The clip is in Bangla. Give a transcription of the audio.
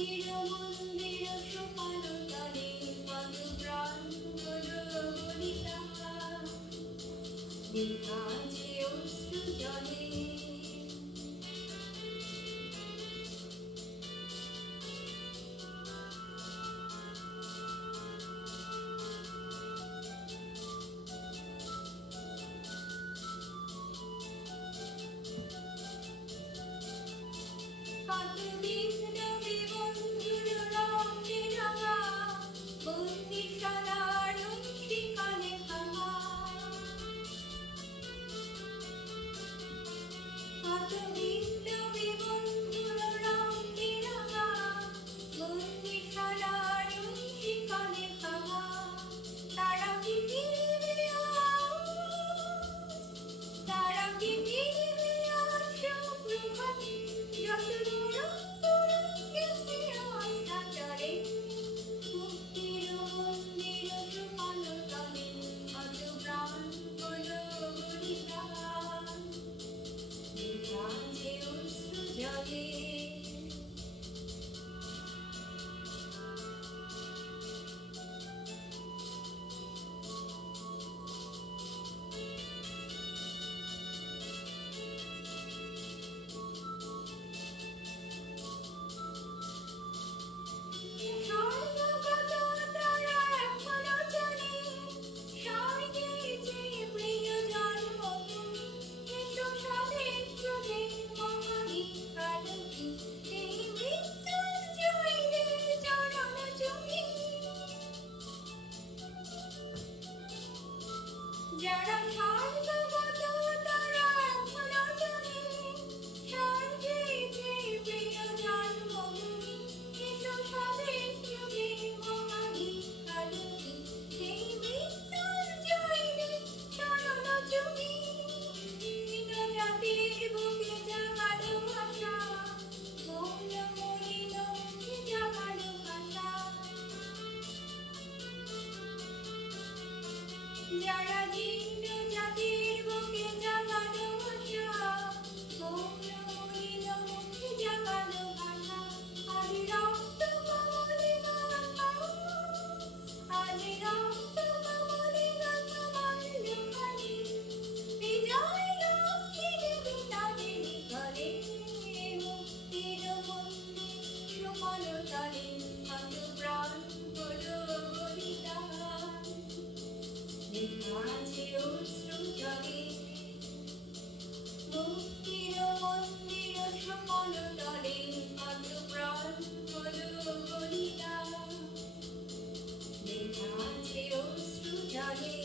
মুক্তির মন্দির সোপান তলে পদ প্রাণ হলো বলিদান। বিকাছে অশ্রু জলে কত বিপ্লবী বন্ধুর রক্তে রাঙা বন্দিশালার শিকলে ভাঙা। কত বিপ্লবী বন্ধুর রক্তে রাঙা বন্দিশালার শিকলে ভাঙা। তারা কি ফিরবে আজ? তারা কি ফিরবে আজ সুপ্রভাতে? যত গেছে আস্থা চলে মুক্তির মন্দির সোপান তলে কত প্রাণ হলো বলিদান। বিকাছে অশ্রু জলে যারা স্বর্গগত তারা এখনো জানে স্বর্গে যে প্রিয় জন্মভূমি। এসো স্বদেশ যুগে মহাধিকারী সেই মৃত্যুঞ্জয়ীদের চরণ চুমি। হীন জাতির বুকে জাগালো ভাষা মৌন মলিন মুখে জাগালো ভাষা। যারা জীর্ণ জাতির বুকে জাগালো ভাষা মৌন মলিন মুখে জাগালো ভাষা। আজ রক্ত কমলে গঙ্গা, আজ রক্ত কমলে গঙ্গা মাল্যখানি। বিজয় লক্ষ্মী দেবী তাদের ঘরে মুক্তির মন্দির সোপান তলে কত প্রাণ হলো বলিদান। বিকাছে অশ্রু জলে মুক্তির মন্দির সোপান তলে কত প্রাণ হলো বলিদান। বিকাছে অশ্রু জলে।